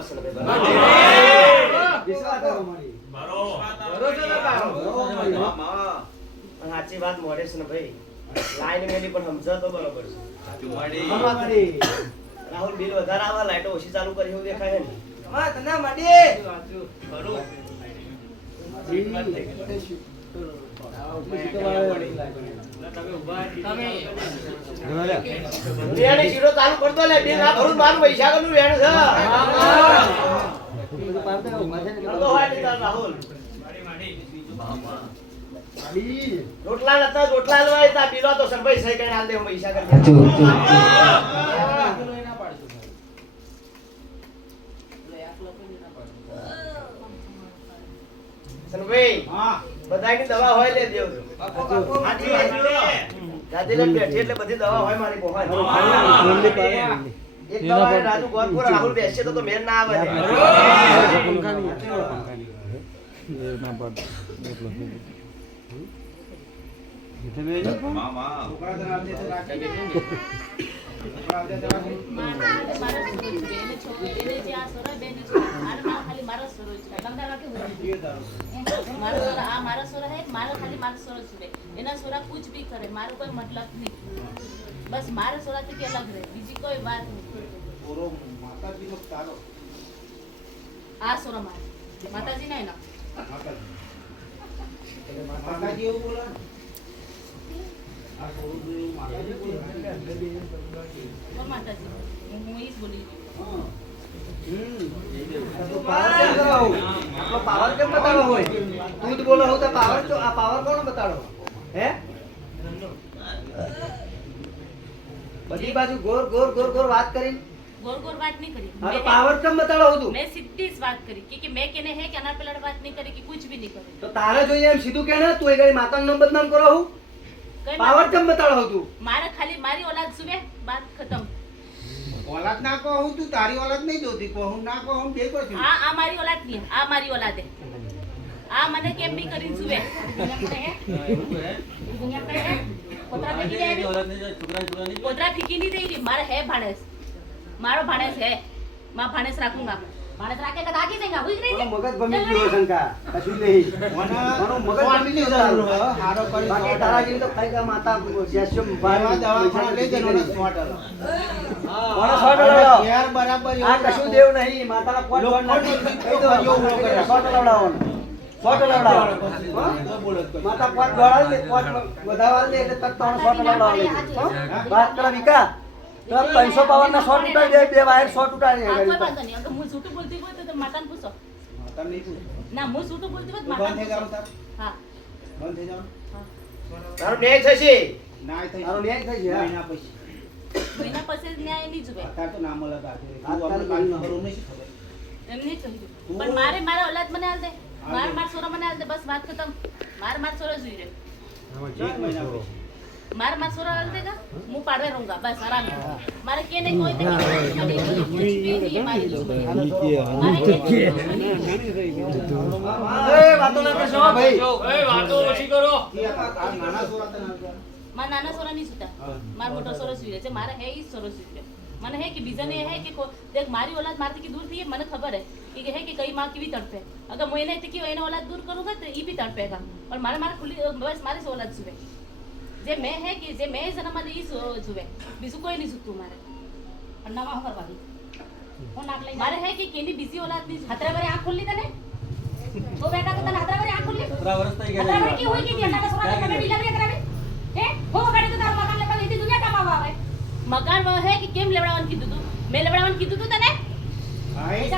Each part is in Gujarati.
આવશે ને ભાઈ વિશ્વાસ કરો મારી ભરોસો ન કરો. પણ સાચી વાત મોડે છે ને ભાઈ લાઈન મેલી પણ સમજો તો બરોબર છે રાહુલ બિલ વધારે આવે લાઈટો ઓછી ચાલુ કરી એવું દેખાય ને તને મડી ખરું. વેણી શીરો ચાલુ કરતો લે બિલ ના ભરું મારું પૈસા કરનું વેણ છે કરતો હોય ને તાર રાહુલ રોટલા નતા રોટલા લવાય તા બિલો તો સરભાઈ સહી કરીને હાલ દે હું પૈસા કરી સરભાઈ બધાની દવા હોય લે દેવ સાચી વાત છે. ગાદી લઈને બેઠી એટલે બધી દવા હોય મારી પોહાય એક દવા હોય રાજુ ગોરપુર રાહુલ બેસે તો મેર ના આવે એના સોરા कुछ भी करे मारो कोई मतलब नहीं बस मारे सोरा થી અલગ રહે બીજી કોઈ વાત નહીં માતાજીનો તારો આ સોરા માતાજી નહીં ના માતાજી એવું બોલે આ સોરું માતાજી બોલે કોણ માતાજી હું ઈ જ બોલી પાવર કેમ બતાડો હોય તું જ બોલો હું તો પાવર તો આ પાવર કોણ બતાડો હે બધી બાજુ ગોર ગોર ગોર ગોર વાત કરી गोर गोर बात नहीं करी હા તો પાવર કેમ બતાડો હું તું मैं सीधी सी बात करी कि मैं कहने है कि अनार पलट बात नहीं करी कि कुछ भी नहीं करे તો તારે જોઈએ એમ સીધું કે ને તું એ ગાડી માતાનું નામ બદનામ કરો હું પાવર કેમ બતાડો હું તું मारे खाली मारी औलाद सुबह बात खत्म औलाद ना को हूं तू तारी औलाद नहीं जोती को हूं ना को हम देखो छी आ मारी औलाद नहीं आ मारी औलाद है आ मने केम भी करी सुबह दुनिया पे है पोतरा फेंकी दे पोतरा फेंकी नहीं दे रही मारे है भाणेस मारो भाणेस है मां भाणेस रखूंगा भाणेस राखे का दागी देगा हुई नहीं મગજ ભમી ગયો શંકા કશું નહીં મારો મગજ ભમી ગયો હારો કરી બાકી તારા જેવી તો ખાઈ ગયા માતા જેસ્યમ ભાઈ દવાખાને લઈ જવાનો સ્વાટલ કોણ સોટલાવડાવો યાર બરાબર આ કશું દેવ નહીં માતાના પોટ લોકો સોટ સોટલાવડાવો માતા પોટ દોડાવી લે પોટ વધાવા લે એટલે તક તો સોટલાવડાવો વાત કરો વિકા તો 300 પાવર ના શોટ ઉતારી દે બે વાયર શોટ ઉતારી कोई बात नहीं अगर मुझे झूठ बोलती हो तो माता ने पूछो માતા નહીં તું ना मुझे झूठ बोलती हो तो બંધ माता થઈ ने જાવ पूछो તાર हां બંધ થઈ જાવ તારો ન્યાય થશે ના થઈ તારો ન્યાય થઈ જાય મહિના પછી महीना પછી न्याय नहीं जुबे તાર તો નામ અલગ આ તું આપણે કાલ ખબર નહીં ખબર એમ નહીં કહ્યું પણ મારે औलाद મને આલ દે માર સોરા મને આલ દે બસ વાત ખતમ માર સોરા જોઈ રે એક મહિના પછી मार सोरा डाल देगा मुंह पाड़े रहूंगा बस आराम से मारे के नहीं कोई कुछ भी नहीं मारी એ વાતો ના કરશો ભાઈ એ વાતો ઓછી કરો. આ નાના સોરા તને मार नाना सोरा नहीं सुता मार मोटा सोरा सुई रहे मारे है ही सोरा सुई रहे मन है कि बीजा ने है कि देख मारी औलाद मारती की दूर थी मन खबर है कि है कि कई मां की भी तड़पे अगर मोने थी कि एने औलाद दूर करूंगा तो ई भी तड़पेगा और मारे खुली बस मारे से औलाद सुबह जे मैं है कि जे मैं जन्म में ई जुवे बीजू कोई नहीं सुतू मारे अन्नामा हो करवा दी कोण नाकले मारे है कि केनी बिजी औलाद नहीं हतरा बरे आंख खोलली तने तो बेटा को तने हतरा बरे आंख खोलली 15 વર્ષ થઈ ગયા हतरा बरे की होई की अन्ना का सोना का डिलीवरी करावी हे हो गाड़ी तो तार मकान लेकर इतनी दुनिया का मावा आवे मकान वो है कि केम लेवड़ावन कीधु तू मैं लेवड़ावन कीधु तू तने આ એ તો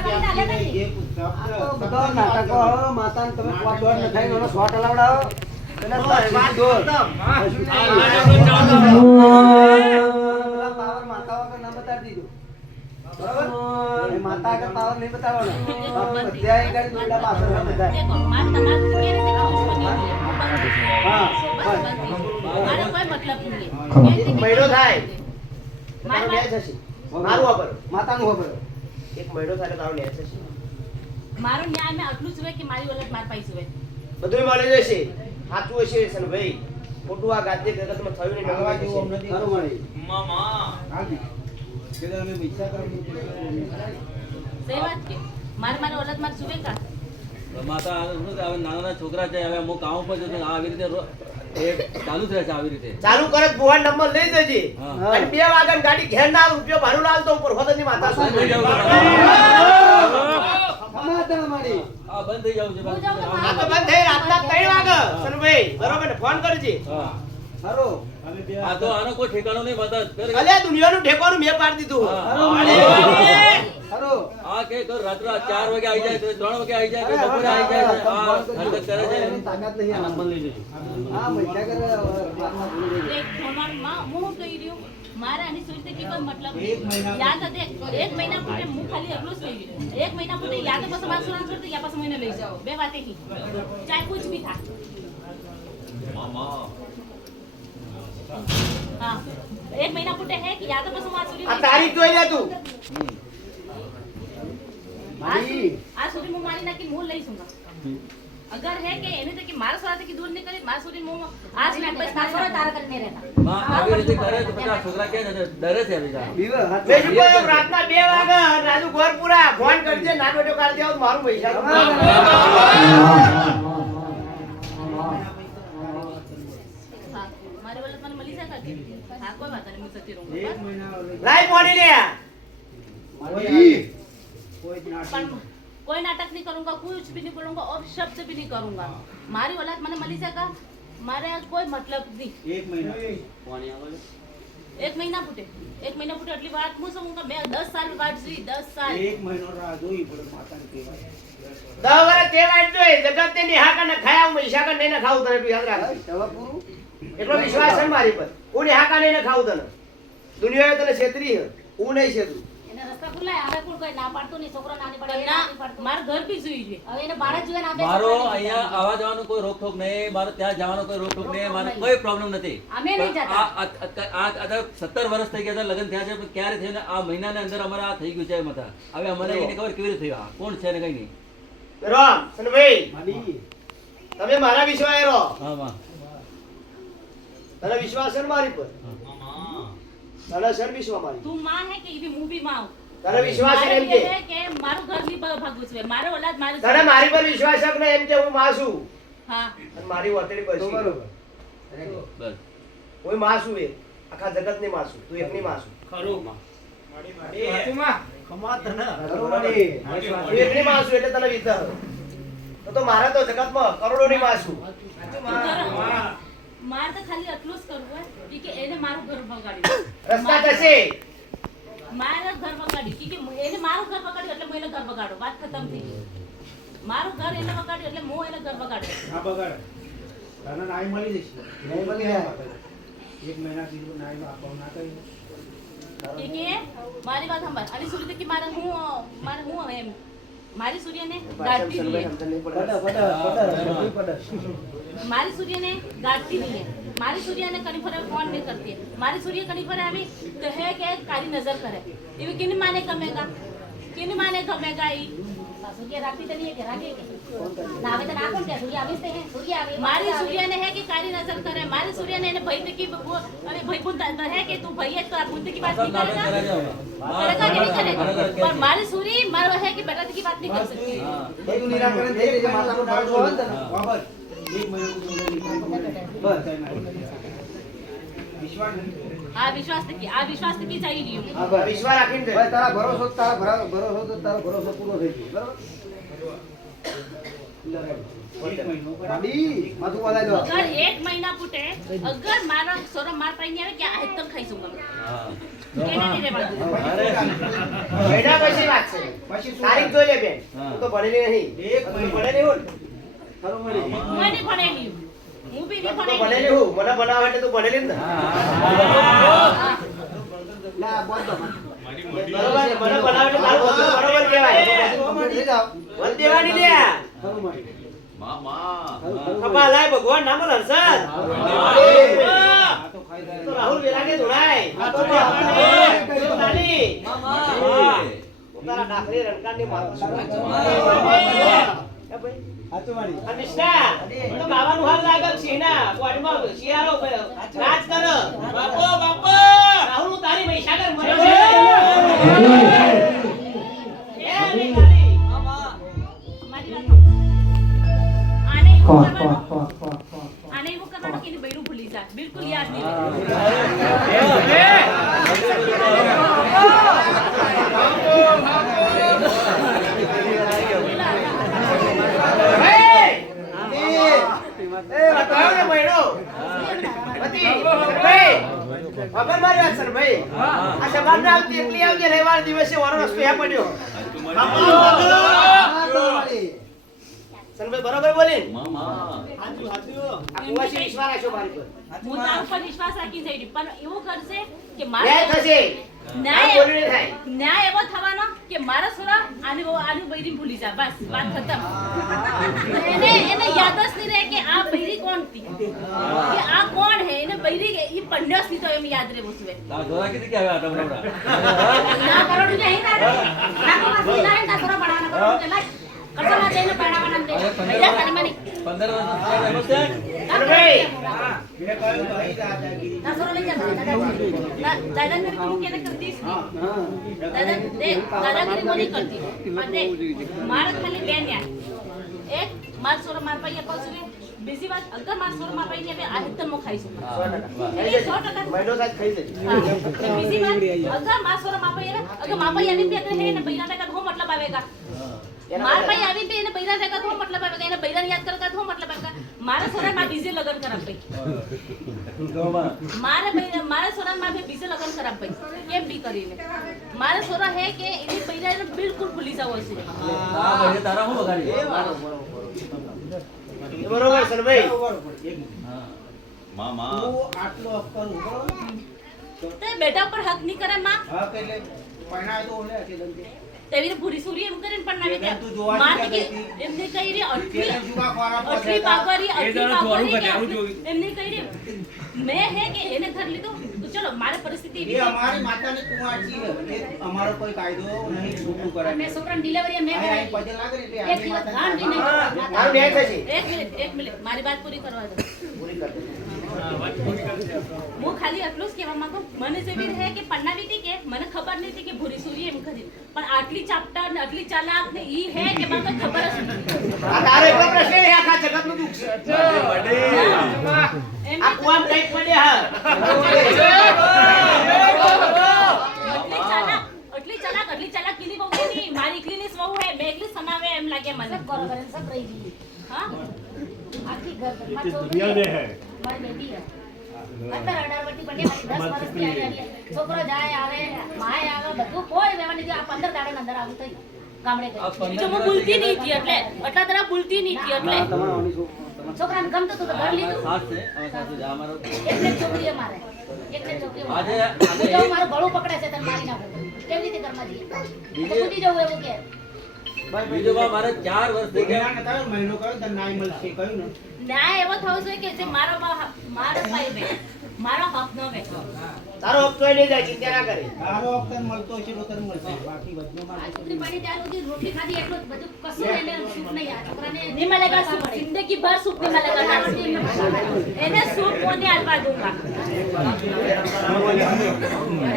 બધા નાટકો માતાને તમે પોટ દોડ ન ખાઈ નો શોટ લાવડાવો એને વાત દોર પાવર માતા વગર ના બતાડી દીધું બરાબર એ માતા આગળ પાવર નહીં બતાવવાનો બધા એ ગાડી દોડા પાછળ બધા देखो मार तमाम के रीते का कुछ नहीं હા मारे कोई मतलब नहीं है મહિનો થાય मार તારો ન્યાય થશે મારું ખબર માતાનું ખબર એક મહિનો થાય તારો ન્યાય થશે मारो न्याय में आटલું સુવે કે મારી ઓલટ માર પાઈ સુવે બધું મળી જશે સાચું હશે સન ભાઈ ખોટું આ ગાદ્ય જગતમાં થયું નહીં આવા નગવા જેવું જેવું અમને ખરું મળી મામા હાલ કે અમે પૈસા કરી સહી વાત કે મારી ઓલાદ માર સુવે કા માતા શું કે હવે નાના છોકરા છે હવે હું કામ પર છું આવી રીતે એ ચાલુ જ રહે છે આવી રીતે ચાલુ કરે તો ભુવન નંબર લઈ જજે હા. અને 2 વાગ્યા ગાડી ઘેર ના આવે, રૂપિયો ભાડું ના આલતો ઉપર હોદની માતા શું બંધ થઈ જાવ સમાધાન મારી હા બંધ થઈ જાવ છે હું જાઉં તો આ તો બંધ થઈ રાતના 3 વાગે સનભાઈ બરોબર ને ફોન કરજે. હા હારો આ તો આનો કોઈ ઠેકાણો નહીં માતા અલે દુનિયાનું ઠેકાણું મેં પાડી દીધું. હારો આ કે તો રાત્રે 4 વાગે આવી જાય તો 3 વાગે આવી જાય તો બપોરે આવી જાય છે. આ હરકત કરે છે તાકાત નહીં આ નંબર લઈ લેજો હા મજા કરે વાતમાં ભૂલી ગઈ. એક ફોનમાં હું કહી રહ્યું મારે આની સુરતે કે કોઈ મતલબ એક મહિના યાદ હતી 1 મહિના પૂરે હું ખાલી એટલું જ કહી રહ્યું 1 મહિના પૂરે યાદ પછી મારા સુરાન છોડતો યા પછી મને લઈ જાઓ બે વાતે કી ચાહે કુછ ભી થા हाँ 1 महीना फुटे है कि या तो बस मासूरी આ તારીખ જોઈ લે તું. મારી सूरी मुंह मारी ना कि मुंह लई सूंगा अगर है कि एने तो कि मारा सोरा की दूर नहीं करे मासूरी मुंह आज ना बस ना सोरा तारा करने रहता માં આવી રીતે કરે તો પછી આ છોકરા કે છે ડરે છે આવી જાય બીવા હાથ મેં શું કહ્યું, રાતના 2 વાગે રાજુ ગોરપુરા ફોન કરજે, ના બેટો કાઢી દેવો તો મારું પૈસા हाँ मारे वाले मन मली जाता कि हाँ कोई बात नहीं मुझसे એક रहूंगा મહિના લાઈ મોડી લે. મારી કોઈ જ ના पर कोई नाटक नहीं करूंगा कुछ भी नहीं बोलूंगा और शब्द भी नहीं करूंगा मारी औलाद મને મળી શકે મારે કોઈ મતલબ નહીં એક મહિના 1 મહિના ફૂટે 1 મહિના ફૂટે એટલી વાત હું સમજુંगा मैं 10 साल કાઢી 10 साल એક મહિનો રાહ જોઈ પડે માતાને કહેવાય 10 વર્ષ તે વાત જોઈ જગત ને નિહાકા ન ખાયા હું મૈસા કા નહીં ન ખાવું તને તું યાદ રાખ. દવા પૂરું એટલો વિશ્વાસ છે ને મારી પર. હું નિહાકા નહીં ન ખાવું તને. દુનિયાએ તને છેતરી છે, હું નહીં છેતરું. એને રસ્તા ખુલ્લા હવે કોણ કોઈ ના પાડતું નહીં છોકરો નાની પડે એ ના નાની પાડતું માર ઘર બી જોઈ છે હવે એને બાળક જોઈએ ને આપણે મારો છોકરાને અહીંયા જોઈએ. આવવા જવાનું કોઈ રોકટોક નહીં મારો ત્યાં જવાનો કોઈ રોકટોક નહીં મારો કોઈ પ્રોબ્લેમ નથી અમે નહીં જતા. આ 17 વર્ષ થઈ ગયા છે લગ્ન થયા છે પણ ક્યારે થયું ને આ મહિનાની અંદર અમારે આ થઈ ગયું છે મથા હવે અમને એને ખબર કેવી રીતે થયું આ કોણ છે ને કઈ નહીં રામ સનભાઈ મારી તમે મારા વિશ્વાસે રહો. હા માં તને વિશ્વાસ છે ને મારી પર? તને છે ને વિશ્વાસ મારી? તું માં હે કે ઈવી હું બી માં તને વિશ્વાસ છે મારે એમ કે? એ હે કે મારું ઘર બી ભાગવું છે મારો औलाद મારી તને મારી પર વિશ્વાસ છે કે નહીં એમ કે હું માં છું હા અને મારી વર્તણી તો પછી બરોબર બસ હું માં છું, એક આખા જગત ની માં છું, તું એકની માં છું. હારો મારી તું એકની માં છું એટલે તને વિચાર તો મારે તો જગતમાં કરોડોની માં છું. મારે તો ખાલી એટલું જ કરવું હોય કે એને મારું ઘર બગાડ્યું રસ્તા જશે. મારા ઘર બગાડ્યું કે એને મારું ઘર બગાડ્યું એટલે હું એને ઘર બગાડું વાત ખતમ થઈ ગઈ મારું ઘર એને બગાડ્યું એટલે હું એને ઘર બગાડું આ બગાડ તને નાઈ મળી જશે નહીં મળી જાય એક મહિના કીધું નાઈ આપો ના કહી કે મારી વાત સાંભળ અને સૂર્ય કે મારે હું હવે એમ મારી સૂર્યને ગાડતી નહીં પડ મારી सूर्य ने गाड़ती नहीं है मारी सूर्य ने कहीं पर फोन नहीं करती है मारी सूर्य कहीं पर अभी तो है कि काली नजर करे ये किन माने गमेगा ई સૂર્ય રાખતી તો નહીં કે રાખે કે ના હવે તો ના કોણ કે સૂર્ય આવી છે હે સૂર્ય આવે मारी सूर्य ने है कि काली नजर करे मारी सूर्य ने भाई की अरे भाई बुंदा है कि तू भाई है तो बुंद की बात नहीं करेगा करेगा कि नहीं करेगा पर मारी सूर्य मारो है कि बेटा की बात नहीं कर सकती બધું નિરાકરણ થઈ જાય માતાનો બાળકો હોય ને બાબર એક મહિનો બસ વિશ્વાસ નથી आ विश्वास की चाहिए હા બસ વિશ્વાસ રાખીને ભાઈ તારા ભરોસો તો તારો ભરોસો પૂરો થઈ ગયો બરાબર એક મહિનો ભાભી માથું બોલાઈ દો अगर 1 महीना फूटे अगर मारा सोरा मार पाई नहीं आवे क्या आज तक खाई सूंगा હા केने नहीं रेवाडू મહિના પછી વાત છે. પછી શું તારીખ જોઈ લે બેન. હા. તું તો ભણેલી નહીં. એક તું મહિનો. ભણેલી હોય ને? ખરું મળી मैं नहीं पढ़ेली हूं भी नहीं તું તો पढ़ेली ભણેલી હું. મને બનાવવા એટલે તું ભણેલી જ ને. લા બોલ દો બરોબર છે. મને બનાવવા એટલે તારું બધું બરોબર કહેવાય. લઈ જાઓ વધ દેવાની લે. ખરું મળી ખરું ખભા લાય ભગવાન નામ હર્ષદ. આ તો ખાઈ તો જાય રાહુલ વેલાગે ધોળાય. આ તો તો નાની. તારા ડાકરી રણકારની માતા શું? હે ભાઈ? સાચું મળી આ નિષ્ઠા, તો ગાવાનું હાલ લાગે છે સિંહના. કોડમાં શિયાળો રાજ કર. રાહુલ હું તારી મહીસાગર મર્યો છે. એ એવું કોણ કરવાનું કોણ કોણ કોણ કોણ આને એવું કરવાનું કે એની બૈરું ભૂલી જાય બિલકુલ યાદ નહીં રહે બરોબર બોલી મામા વિશ્વાસ રાખ્યો મારી પર હું તારા ઉપર વિશ્વાસ રાખી જઈ પણ એવું કરશે કે ન્યાય મારે થશે ન્યાય બોલવું નહીં થાય. ન્યાય એવો થવાનો કે મારા સોરા આની બૈરી ભૂલી જાય બસ વાત ખતમ એને યાદ જ નહીં રહે કે આ બૈરી કોણ હતી કે આ કોણ હે એને બૈરી ઈ પંડસ ની તો એમ યાદ રહેવું છે તારા જોરા કીધી કે આવે આટલા બધા ના કરોડ નહીં ના ના મસ્તી ના ના થોડા બડાના કરોડ કે લાય કસમા જઈને પડાવવાના દે મજા કરી મની 15 વર્ષ એમ છે અરે ના સોરો લઈ જા દાદાગીરી તું કેને કરતી જ નહીં દાદાગીરી કોની કરતી પણ દેખ મારા ખાલી બે ન્યાય એક માર સોરા માર પાઈ અપાવશું બીજી વાત અગર માર સોરા માર પાઈ ને હવે આ હિતમ ખાઈ છું 100% મહિનો સાથ ખાઈ જશે બીજી વાત અગર માર સોરા માર પાઈ અગર માર પાઈ આવી બે હે ને બૈરા का हो मतलब आवेगा मार पाई આવી બે એને બૈરા का हो मतलब आवेगा એને બૈરા યાદ કરકા हो मतलब आवेगा મારા સોરા માં બીજે લગન કરાવ પઈ મારા સોરા માં બીજે લગન કરાવ પઈ કેમ બી કરીને મારા સોરા હે કે એની બૈરા ને બિલકુલ ભૂલી જાવ છે આ ભાઈ તારા હું વગાડી બરોબર સરભાઈ હા મામા આટલો અફકર ઉભો તે બેટા પર હક નહીં કરે માં હક એટલે પૈણા તો ઓલે હતી દંતે તેવી પૂરી સૂરી એમ કરીને પણ નાવી એને તું જોવા માર નથી કે જતી. એમને કહી રે એને જુગા ખોરા અટલી પહોંચ્યા પાકરી એ જરા ધોરું કરે, આવું જોયું. એમને કહી રે મેં હે કે એને ઘર લીધું તો ચલો મારી પરિસ્થિતિ એ એવી છે. અમારી માતાની કુંવારજી છે એ અમારો કોઈ કાયદો નહીં છૂટું કરે મેં છોકરાની ડિલિવરી મેં અહીં કરાવી પગે લાગે ને એટલે એક આપણી દિવસ માતાની ગાંઠ નહીં મારું ન્યાય થશે એક મિનિટ મારી વાત પૂરી કરવા દો પૂરી કર દે. હું ખાલી એટલું જ કહેવા માંગુ મને જેવી રહે કે પન્નાવી હતી કે મને ખબર નથી કે ભૂરી સૂરી એમ કરી પણ આટલી ચાપટા ને આટલી ચાલાક ને ઈ હે કે મને તો ખબર જ નથી આ તારો એકલો પ્રશ્ન નહીં, આખા જગતનું દુઃખ છે એમ આ કુવામ કઈક પડે હા આટલી ચાલાક કીધી બહુ નહીં મારી એકલીની જ વહુ હે મેં એકલી જ સમાવે એમ લાગે મને સબ કોલ કરે સબ રહી ગઈ હા આખી ઘર માં છોકરી મારી બેટી હે અંદર 18 વર્ષની બની મારી 10 વર્ષની આવી છોકરો જાય આવે માય આવે બધું કોઈ રહેવા નથી આ 15 દાડા અંદર આવું થઈ ગામડે આ ગઈ ઈ તો હું ભૂલતી નહીં હતી એટલે એટલા તરફ ભૂલતી નહીં હતી એટલે છોકરાને ગમતું તું તો ઘર લીધું સાસ છે હવે સાસુ જા મારો એટલે જ છોકરીએ મારે એટલે જ છોકરીએ મારે. આજે હું જાઉં મારું ગળું પકડે છે તને મારી નાખું કેવી રીતે ઘરમાં જઈએ તો કૂદી જવું એવું કે બીજું બા મારે 4 વર્ષ થઈ ગયા ને તારે મહિનો કયો તને નાઈ મળશે કહ્યું ને ન્યાય એવો થવો જોઈએ કે જે મારો પાઈ બે મારો હક ન વે તારો હક તોય નહીં જાય, ચિંતા ના કરે તારો વખત મળતો હશે તો તને મળશે બાકી આ વચમાં છોકરી પડી ત્યાં સુધી રોટલી ખાધી એટલું જ બધું કશું એને સુખ નહીં આ છોકરાને नहीं मिलेगा सूप जिंदगी भर सूप नहीं मिलेगा इन्हें सूप कोने आलवा दूंगा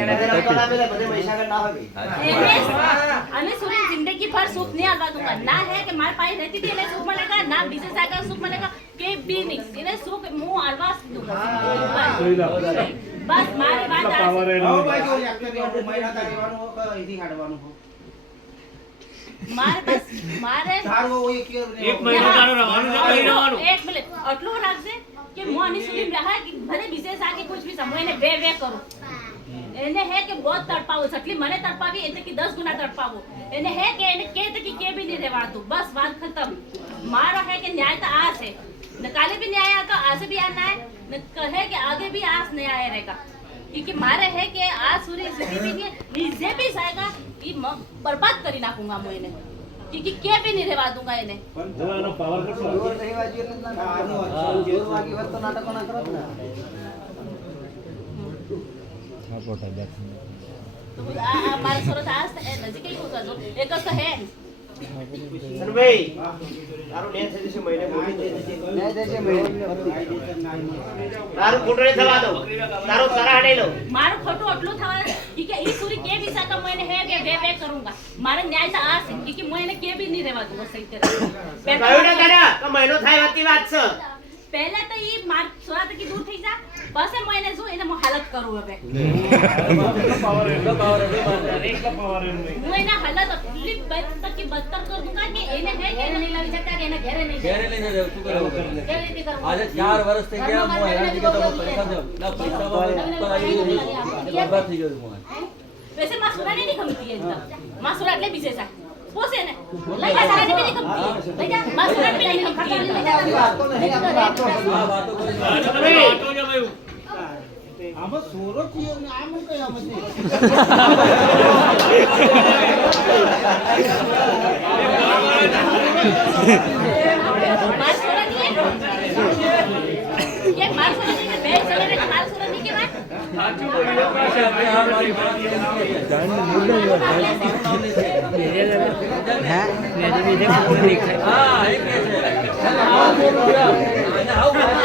એને જરા તો ના મિલે, બધે મહીસાગર ના હોય हमें सूप जिंदगी भर सूप नहीं आलवा दूंगा ना है कि हमारे पास रहती थी इन्हें सूप मिलेगा ना बीसे सागर सूप मिलेगा के भी नहीं इन्हें सूप मुंह आलवा दूंगा बस मारी बात आज હવે ભાઈ જો એકને મહિના તારે રહેવાનું હો કે અહીંથી હાડવાનું હો मारे बस मारे તારો હોય કે એક મહિનો તારો રહેવાનું છે કઈ રહેવાનું एक मिनट अटलो રાખજે કે હું આની સુધી રહા કે ભલે વિશેષ આગે કુછ ભી સમય એને બે કરું એને હે કે બહુ તડપાવો છટલી મને તડપાવી એટલે કે 10 ગુના તડપાવો એને હે કે એને કે भी नहीं રહેવાતું બસ વાત ખતમ મારો है कि न्याय तो आज है न काले भी न्याय आता आज भी आना है न कहे कि आगे भी आज न्याय रहेगा क्योंकि मारे है कि आज सूर्य जिंदगी भी नहीं नीचे भी जाएगा ये बर्बाद કરી નાખूंगा હું એને क्योंकि के भी नहीं રહેવા दूंगा એને તો આ મારા સોરત આસ નજીક ही होता जो एक तो है સરભાઈ તારો ન્યાય થઈ જશે, મહિને બોલી દે તારું ખોટું નહીં થવા દો, તારો તારા હાડે લો મારું ખોટું એટલું થવા કે ઈ સુરી કે બી સાકા મને હે કે બે કरूंगा મારે ન્યાય તો આ છે કે મને કે બી નહીં રહેવાતું બસ અહીં કહ્યું ને તને કે મહિનો થાય વાતની વાત છે. પહેલા તો ઈ માર સોરા તકી દૂર થઈ જા બસ હું એને જો એને હું હાલત કરું હવે હું એના હાલત એટલી બદતર કર દૂંગા કે એને હે કે નહીં લાવી શકતા કે એને ઘરે નહીં ઘેરે લઈને જાવ, શું કરાવું? કેવી રીતે કરવું? આજે 4 વર્ષ થઈ ગયા હું હેરાન થઈ ગયો તો પૈસા દો ના પૈસામાં ઉપર આવી બરબાદ થઈ ગયો હું. वैसे मां सुरा नहीं गमती है एकदम मां सुरा એટલે બીજે સા પોસે ને લઈ જા સારા ની નહીં ગમતી લઈ જા માं સુરા ની નહીં ગમતી લઈ જા આ વાતો કરી આટો જો ભાઈ આમાં સોરો થયો ને આમ કઈ આમ છે मां सुरा नहीं ये मां सुरा नहीं બે સને કે માं સુરા નહીં કે વાત સાચું બોલ્યો પાસે આપણે આ મારી વાત હા એ કે છે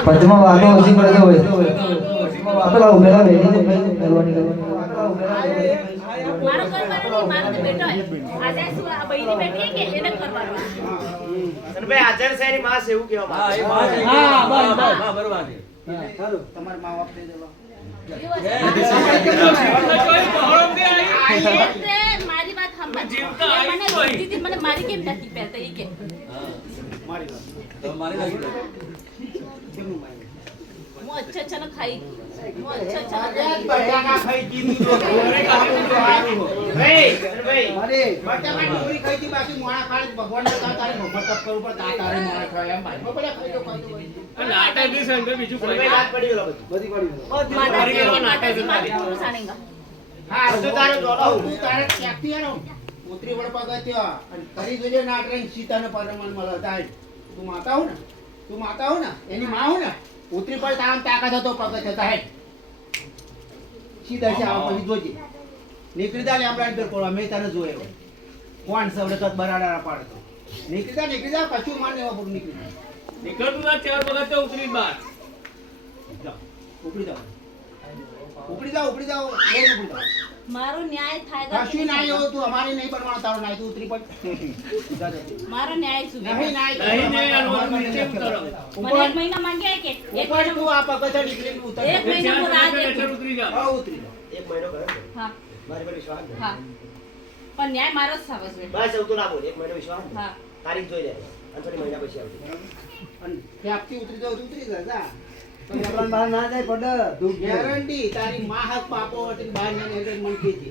પદ્મા વાતો ઓછી પડતો હોય પેલા ઉમેરા વેરી છે ભાઈ કરવાની મારો કરવાનો મારો તો બેટો હે આજે શું આ બૈરી બેઠી કે એને કરવાનો સનભાઈ હાજર છે એની માં છે એવું કહેવા હા એ માંગે છે. વાત છે હા બરોબર છે સારું તમારા મા બાપ દે દેવા મારી વાત સાંભળ જીવતા એ મને આવીશ રોતી હતી, મને મારી કેમ નથી પહેરતા ઈ કે મારી વાત તો મારી નાખી દો. કેમનું મારી હું અચ્છા ખાઈ હું અચ્છા બટાકા ખાઈ દીધી તો ભાઈ સનભાઈ અરે બટાકા ડુંગળી ખાઈ દી બાકી મોણા ખાલી ભગવાનને તા તારી મોહબ્બત કરું પર તા તારે મોણા ખાય એમ ભાઈ બટા ખાઈ દો નાટક ની સંગે બીજું કોઈ સનભાઈ વાત પડી ગયો બધી બધી પડી હા તો તારે જોડો તું તારે ક્યાંથી આનો ઉતરી વડ પગથ્યો અને કરી જોજે નાટરેન સીતાને પરમન મળે તાય તું માતા હો ને એની માં હો ને ઉતરી પર તામ તાકાત હતો પગથ્યો તાય સીધા છે આવ પછી જોજે નીકળી જા લેમડા પર કોણ અમે તને જોયો કોણ સવડે તો બરાડા પાડતો નીકળી જા કશું માને એવા પૂરું નીકળી જા નીકળતું ના 4 વખત ઉતરી બાર ઉપડી જાઓ ઉપડી જાઓ લે ઉપડી જાઓ મારો ન્યાય થાય કશું ના આવ્યો તું અમારી નહીં બનવાનો તારો નાય તું ઉતરી પડ મારો ન્યાય શું નહીં નાય નહીં નહીં આનું નીચે ઉતરો મને એક મહિના માંગ્યા કે એક ઉપર તું આ પગથિયા નીકળી ઉતર એક મહિના હું રાહ જોઈ. ઉતરી જા હા ઉતરી જા એક મહિનો ગયો ને? હા મારી પર વિશ્વાસ છે. હા પણ ન્યાય મારો જ થવો જોઈએ બસ એવું તો ના બોલ એક મહિનો વિશ્વાસ છે. હા તારીખ જોઈ લે અને થોડી મહિના પછી આવજો અને ક્યાંથી ઉતરી જાવ તો ઉતરી જા જા બહાર ના જાય પડ ગેરંટી તારી માં હાથ પાપો હતી બહાર ના એટલે મન કેજે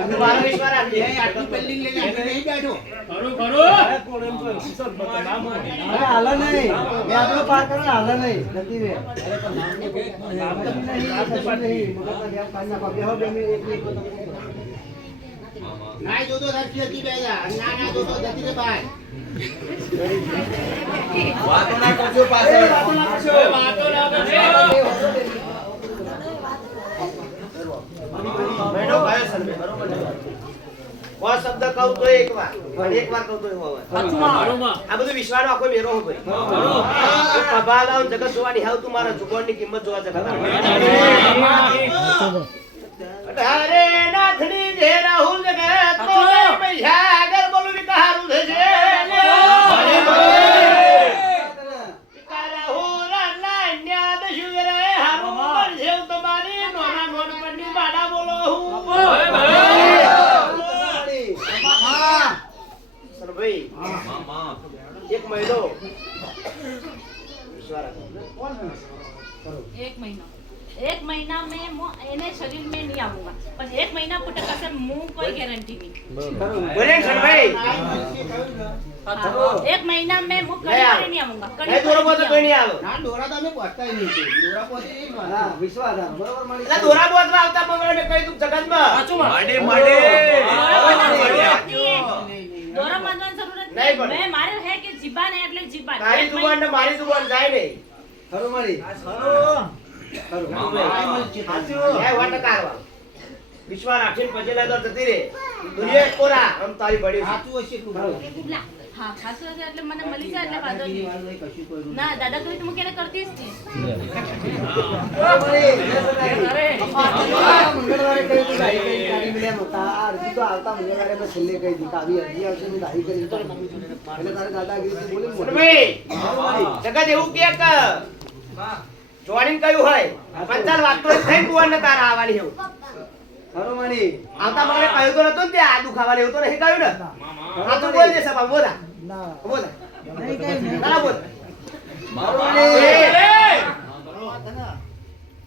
એમને મારો વિશ્વાસ રાખજે. એ આટલી બિલ્ડિંગ લઈને આપણે નહીં બેઠો ખરું અરે હાલો નહીં બે આપણો પાર કરો ને હાલો નહીં જતી રે નાય જોતો સરખી હતી બે જા ના જોતો જતી રે બહાર વાતો ના કરજો પાછળ વાતો ના કરજો મહિનો ગયો સનભાઈ, બરોબર ને? કોઈ શબ્દ કહું તો એક વાર અને એક વાર કહું તો એવું આવે. આ બધું વિશ્વાનો આખો મેરો હો ભાઈ. તું પ્રભા લાવ જગત જોવાની હાવ તું મારા જુગોળની કિંમત જોવા જગત આવે. અઢારે નાથની જે રાહુલ જગત તો પૈસા આગળ બોલું વિકારું થશે. વિકારાહુલ આટલા અન્યાદ શુગરે હારું મળશે તમારી નોના નોનપણની બાડા બોલો હું. સરભાઈ એક મહિનો વિશ્વાસ રાખો. एक महीना में एने शरीर में नहीं आऊंगा पर एक महीना पुट कसर मुंह कोई गारंटी नहीं બોલે ને સરભાઈ हाँ, एक महीना में मुंह कड़ी नहीं नहीं आऊंगा નહીં દોરો બોલ તો કોઈ નહીં આવે. ના દોરા તો અમે પહોંચતા નહીં છે દોરા પહોંચી નહીં વાત. વિશ્વાસ બરોબર મળી એટલે દોરા બોધવા આવતા મગર મેં કહી તું જગતમાં दौरा बांधવાની જરૂરત नहीं नहीं पड़े। मैं મારે હે કે જીબાન હે એટલે જીબાન તારી એક જુબાન ને મારી જુબાન જાય નહીં. ખરું મળી એ વાટ કાઢવા. વિશ્વાસ રાખીને પછી લાદો જતી રે દુનિયા એક કોરા આમ તારી બળી છે. સાચું હશે એટલું બોલો. હા ખાસું હશે એટલે મને મળી જાય એટલે વાંધો દાદાગીરી નહીં. વાળું નહીં, કશું કોઈનું ના દાદા કરી તો હું કેને કરતી જ નહીં. મંગળવારે કહી તું દાહી કરી કાઢી મળ્યા નહોતા. આ અરજી તો આવતા મંગળવારે મેં છેલ્લે કહી દીધી કે આવી અરજી આવશે હું દાહી કરી એટલે તારે દાદાગીરીથી બોલી મોટી. ભાઈ જગત એવું કે જોડીને કયું હોય પંચાલ વાત તો થઈ કુવાને તારા આવવાની એવું ખરો માની આવતા મગરે કહ્યું તો નતું ને તે આદુ ખાવાનું એવું તો નહીં કહ્યું ને આ તો બોલ દે સભા બોલા ના બોલા નહીં કઈ નહીં. ના બોલ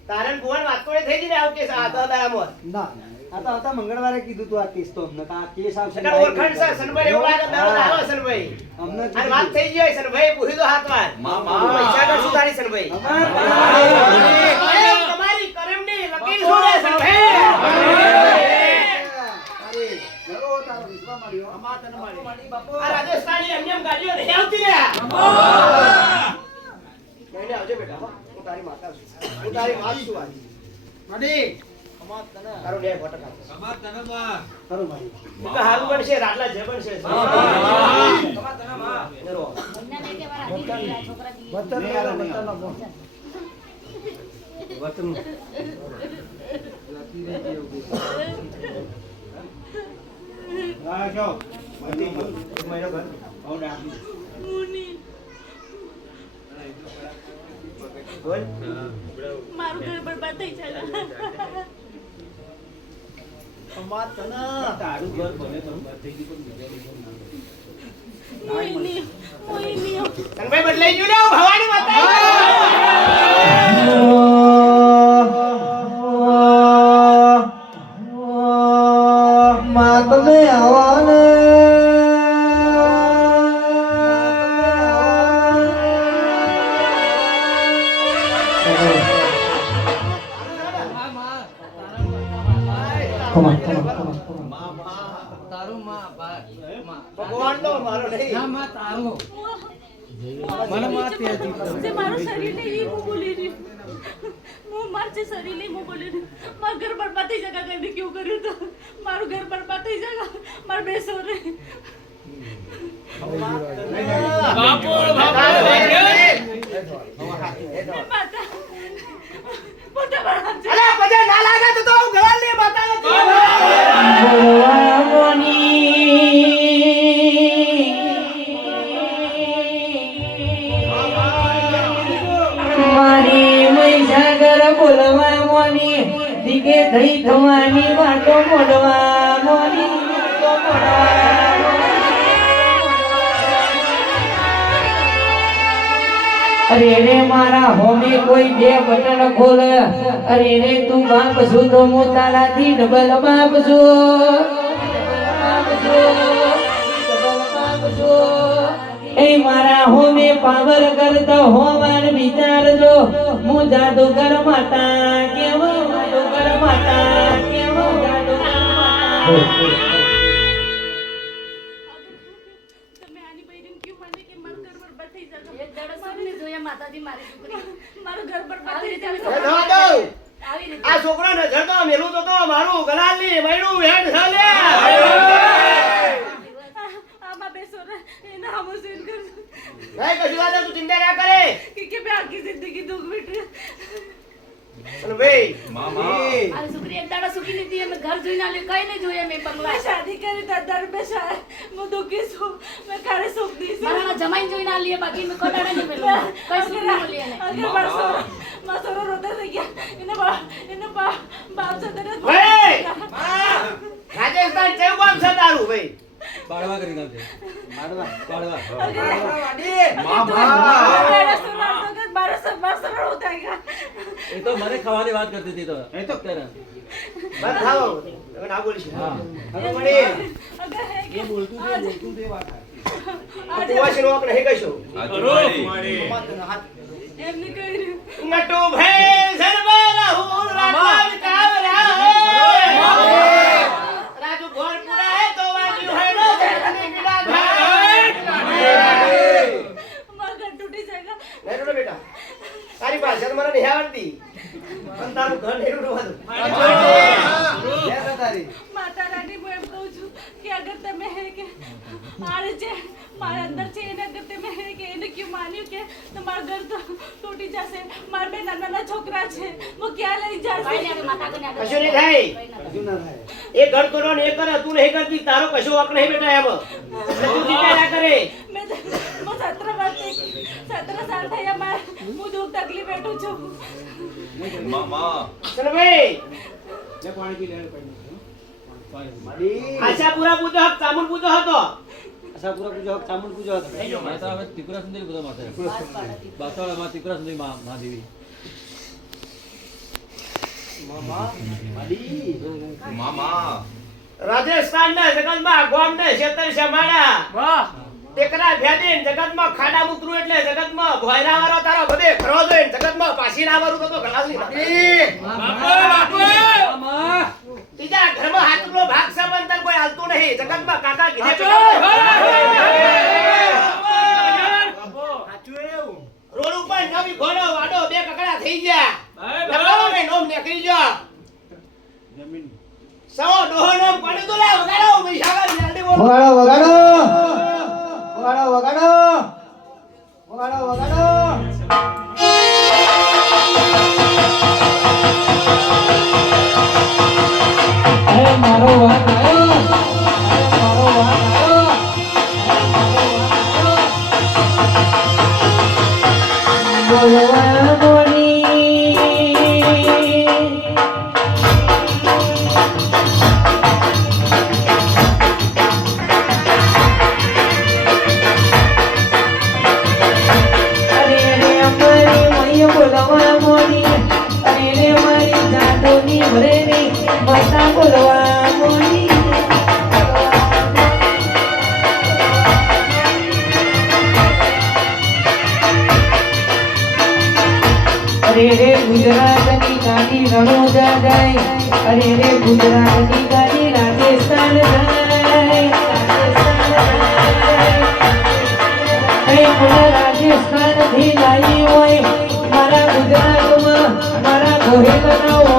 તારણ કુવાન વાત તો થઈ ગઈ ને આવું કેસ આ તો તારામાં ના આ તો આવતા મંગળવારે કીધું તું આ કેસ તો અમને કે આ કેસ આવશે સગર ઓળખાણ સર સનભાઈ એવું લાગે દાડો આવો સનભાઈ અમને અને વાત થઈ ગઈ હોય સનભાઈ પૂછી દો હાથ વાર પૈસા કર સુધારી સનભાઈ તમારી કરમની વકીલ શું રે સનભાઈ આ રાજસ્થાની અન્યમ ગાડીઓ નહીં આવતી ને લઈને આવજો બેટા હો. હું તારી માતા છું હું તારી માં છું આજે માડી, તારો ન્યાય ભટક આપો ખરું ભાઈ હું તો હારું બનશે રાટલા જે બનશે નરો. મહિના નહીં કે મારા આદિ ગયેલા છોકરા થી. વતન વાળા વતન નો હા, જો. એક મહિનો ઘર હવે રાખી. બોલ મારું ઘર બરબાદ થઈ જાય. તારું ઘર ભલે બરબાદ થઈ ગયું પણ બીજાનું ઘર ના બને. મોહિની સંભાઈ બદલાઈ ગયું ને હું ભવાની માતા માં તમે આવવાને ભગવાન તો મારો નહીં જે મારું શરીર નહીં એ હું બોલી રહી હું મારું જે શરીર નહીં હું બોલી રહી મારું ઘર બરબાદ થઈ જગા કરીને કેવું કર્યું તો મારું ઘર બરબાદ થઈ જગા મારું બેસો રે બાપુ માતા મોટા બરાબર છે. અરે બધા ના લાગે તો હું ઘર લે માતા મારી મહીસાગર બોલવા મોની દીકે થઈ થવાની વાતો મોડવા મોની વાતો અરે રે મારા હોમે કોઈ બે બટન ખોલ અરે રે તું બાપ છું તો હું તારાથી ડબલ બાપ છું એ મારા હોમે પાવર કરતો હોવાર વિચારજો હું જાદુગર માતા કેવો જાદુગર માતા કેવો જાદુગર માતા તમે આની બહેરીને ક્યું માને કે મારું ઘર બરબાદ થઈ જશે? એક દાડો સપને જોયા માતાજી મારી છોકરી. મારું ઘર બરબાદ થઈ જશે. ના દઉં આવી રીતે આ છોકરો નજર તો મેલું તો મારું ગલાલી મૈડું હેડ ચાલે આમાં બેસો રે એના હમો સેન કર નહીં કશું વાત તું ચિંતા ના કરે કે મેં આખી જિંદગી દુઃખ બેઠી અને ભાઈ આ છોકરી એક દાડો સુખી નથી અમે ઘર જોઈને આલ્યું કઈ નહીં જોઈએ મેં બંગલા મેં શાદી કરી દાદર બેસા હું દુઃખી છું મેં ખાલી સુખ દી છું મારા જમાઈને જોઈને આલીએ બાકી મેં કોઈ દાડો નહીં પેલું કઈ સુખ નહીં મળી એને અગર મારો રોતા થઈ ગયા બાપ સાથે ભાઈ રાજસ્થાન કેવું કામ છે તારું ભાઈ પાડવા કરી નાખજે. પાડવા. એ તો મને ખાવાની વાત કરતી હતી તો એ તો અત્યારે. બસ થાવો હવે ના બોલીશું હા. હવે મળી એ બોલતું તે વાત સાચી. કુવાસી નો વાંક નહીં કશું એમને કહ્યું નટુ ભાઈ સર્વેલા હું રાજવાન કાવરા રાજુ ગોળપુરા હે તો વાજુ હે નો જગની પીડા થાય મારા ઘર તૂટી જાયગા નહીં રોડો બેટા તારી પાસે તો મને નહીં આવડતી પણ તારું ઘર નહીં રોડવાનું તારી માતા રાની હું એમ કહું છું છે મારા અંદર છે એના કરતે મેં કે એને ક્યું માન્યું કે તમારું ઘર તો તૂટી જશે મારા બે નાના છોકરા છે હું ક્યાં લઈ જશે કોઈ નહીં, માતા કોઈ નહીં. કશું નહીં થાય કશું ના થાય. એ ઘર તોડો ને એ કરે તું નહીં કરતી તારો કશો હક નહીં બેટા એમ તું ચિંતા ના કરે મેં 17 સાલ થયા મારે હું દુઃખ તકલીફ બેઠું છું ચલો ભાઈ લે પાણી પી લે પાણી. મારી આશાપુરા પૂજો હક ચામુંડ પૂજો હતો આશાપુરા પૂજો હક ચામુંડ પૂજો હતો. માતા હવે ત્રિપુરા સુંદરી બધા માતા બાસાળામાં ત્રિપુરા સુંદરી મહાદેવી રાજસ્થાન ના જગત માં ગોમ ને ક્ષેત્ર સમાડા વાહ ટેકરા ભેદીન જગત માં ખાડા ઉતરું એટલે જગત માં ભોયરા વાળો તારો બધે ખરો જોઈને જગત માં પાછી ના વાળું તો ગળાની ત્રીજા ઘરમાં હાથનો ભાગ સંબંધ કોઈ હાલતું નહીં જગત માં કાકા કીધે રોડ ઉપર નવી ઘોડો વાડો બે કકડા થઈ ગયા લગાડો ને નોમ નીકળી ગયો જમીન સૌ ડોહો નોમ પડ્યું તો લે વગાડો મહીસાગર જલ્દી બોલો વગાડો વગાડો વગાડો વગાડો વગાડો વગાડો. અરે મારો વાઘ આવ્યો, મારો વાઘ આવ્યો, બોલવા બોલી અરે રે ગુજરાતની ગાડી રણોજા જાય, અરે રે ગુજરાતની ગાડી રાજસ્થાન જાય, રાજસ્થાન થી લાવી હોય મારા ગુજરાતમાં મારા ઘરે બનાવો